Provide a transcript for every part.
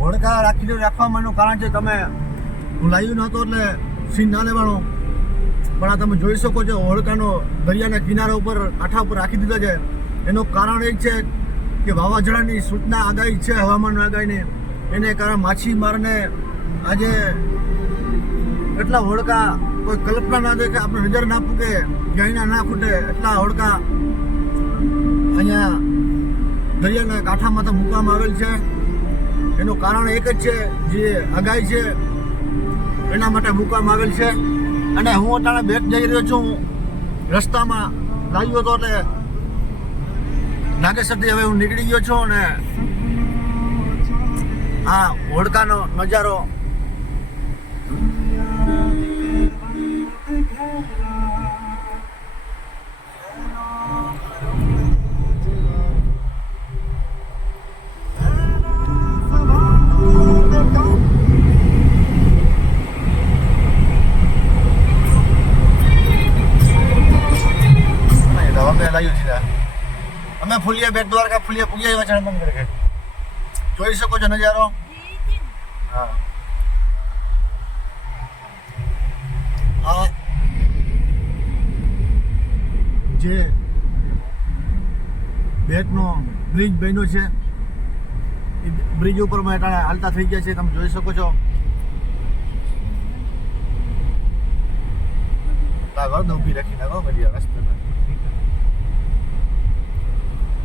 હોડકા રાખવાનું કારણ છે તમે હું લાવ્યું નહોતો એટલે સીન ના લેવાનો, પણ આ તમે જોઈ શકો છો હોડકાનો દરિયાના કિનારા ઉપર કાંઠા ઉપર રાખી દીધો છે. એનું કારણ એ છે કે વાવાઝોડાની સૂચના આગાહી છે, હવામાન આગાહીની, એને કારણે માછીમારને આજે એટલા હોડકા કોઈ કલ્પના ના દે કે આપણે નજર ના ફૂકે, ગાયના ના ફૂટે એટલા હોડકા અહીંયા દરિયાના કાંઠામાં તો મૂકવામાં આવેલ છે. એનું કારણ એક જ છે, જે આગાહી છે એના માટે મૂકવામાં આવેલ છે. અને હું અત્યારે બેટ જઈ રહ્યો છું, રસ્તામાં લાગ્યો હતો એટલે નાગેશ્વરથી હવે હું નીકળી ગયો છું. અને આ હોડકાનો નજારો અમે ફુલિયા બેટ દ્વારકા ફુલિયા પૂગ્યા એવા ચણબંધ કરે જોઈ શકો છો નજારો. હા, આ જે બેટનો બ્રિજ બન્યો છે એ બ્રિજ ઉપર મેં હાલતા થઈ ગયા છે, તમે જોઈ શકો છો. ઊભી રાખી નાખો બધી રસ્તામાં.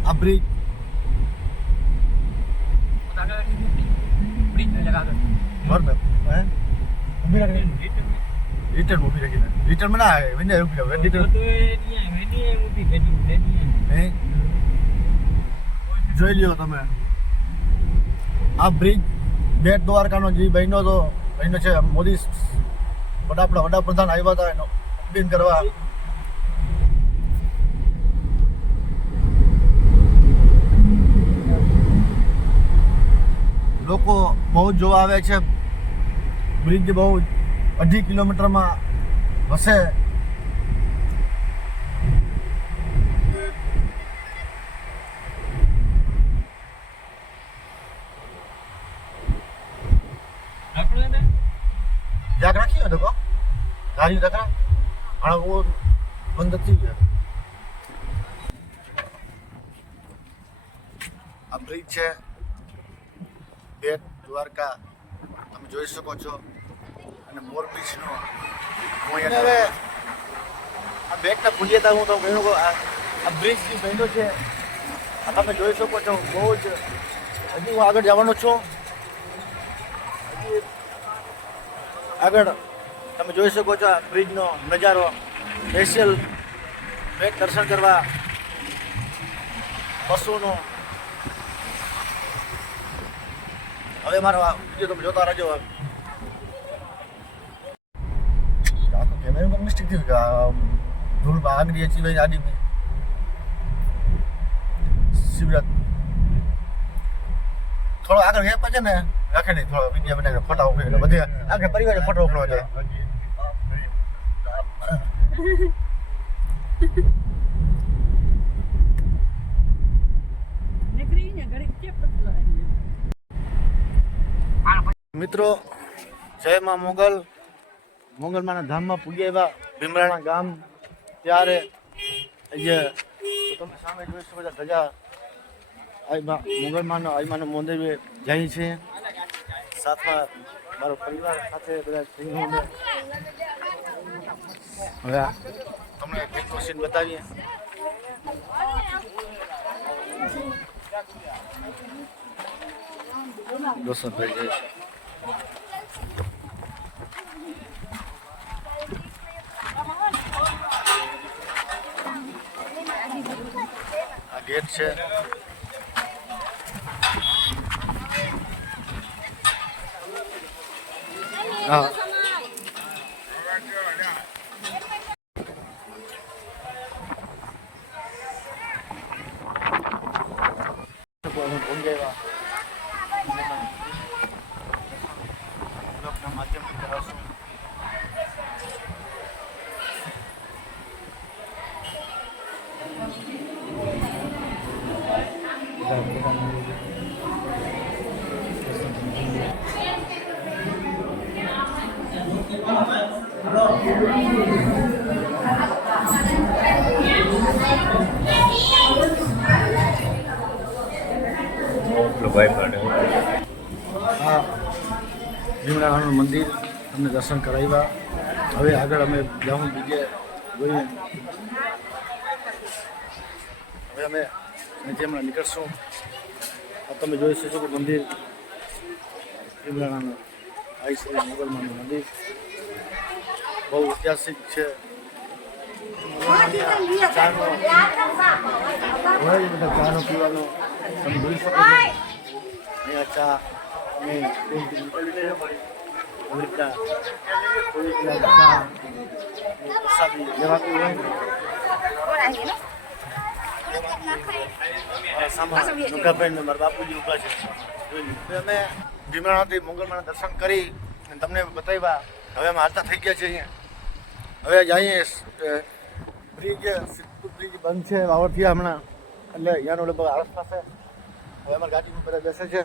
આ બ્રિજ રિટર્ન ઊભી રાખી રિટર્ન ના આવે જોઈ લ્યો તમે. આ બ્રિજ બેટ દ્વારકાનો જે બન્યો છે, મોદી આપણા વડાપ્રધાન આવ્યા હતા એનો ઉદ્ઘાટન કરવા. લોકો બહુ જોવા આવે છે. બ્રિજ બહુ 2.5 કિલોમીટરમાં હશે. જાગ રાખી હતો કો ગાડી રખા અને વો બંધ થઈ ગયો. આ બ્રિજ છે બેટ દ્વારકા, તમે જોઈ શકો છો. અને મોરબીચનો હવે આ બેટના ભૂલ્યા હું તો કહ્યું કે આ બ્રિજ જે બન્યો છે આ તમે જોઈ શકો છો. બહુ જ હજી હું આગળ જવાનો છું. હજી આગળ તમે જોઈ શકો છો આ બ્રિજનો નજારો. સ્પેશિયલ બેટ દર્શન કરવા પશુનો. હવે મારો વિડીયો તમે જોતા રહેજો. કેમેરા મિસ્ટેક થયું કે ધૂળ આગળ ચીવાઈ આડી શિવરાત થોડો આગળ ગયા પછી ને રાખે નહીં, થોડો વિડીયો બનાવીને ફોટા ઉખડી બધે આગળ પરિવારે ફોટો ઉખડવા જાય. મિત્રો, જય માં મોગલમાના ધામમાં પૂગ્યા એવા ભીમરાણા ગામ. ત્યારે જે તમે સામે જોઈ શકો છો ધજા મોગલમાનો આઈમાનું મંદિર જાય છે. સાથમાં મારો પરિવાર સાથે બધા હવે તમને કેટલો સીન બતાવીએ. દર્શન થઈ જાય છે. આ ગેટ છે. હા, માધ્યમથી એટલું ભાઈ પાડે. આ ભીમરાણાનું મંદિર અમને દર્શન કરાવ્યા. હવે આગળ અમે જાઉં બીજે જોઈએ. હવે અમે અહીંથી હમણાં નીકળશું. તમે જોઈ શકો છો મંદિર ભીમરાણાનું આઈ શ્રી મોગલમાનું મંદિર બહુ ઐતિહાસિક છે. ચાનો પીવાનો તમે જોઈ શકો છો. અહીંયા ચા અને પ્રસાદી લેવાતું હોય. નોકાભાઈ ને મારા બાપુજી ઉભા છે. અમે ભીમરાણાથી મોગલમાના દર્શન કરી અને તમને બતાવ્યા. હવે અમે હાલતા થઈ ગયા છે અહીંયા. હવે જઈએ બ્રિજ સિદ્ધપુર બ્રિજ બંધ છે વાવરથી હમણાં એટલે અહીંયાનો લગભગ આળસ પાસે. હવે અમારી ગાડીમાં બધા બેસે છે.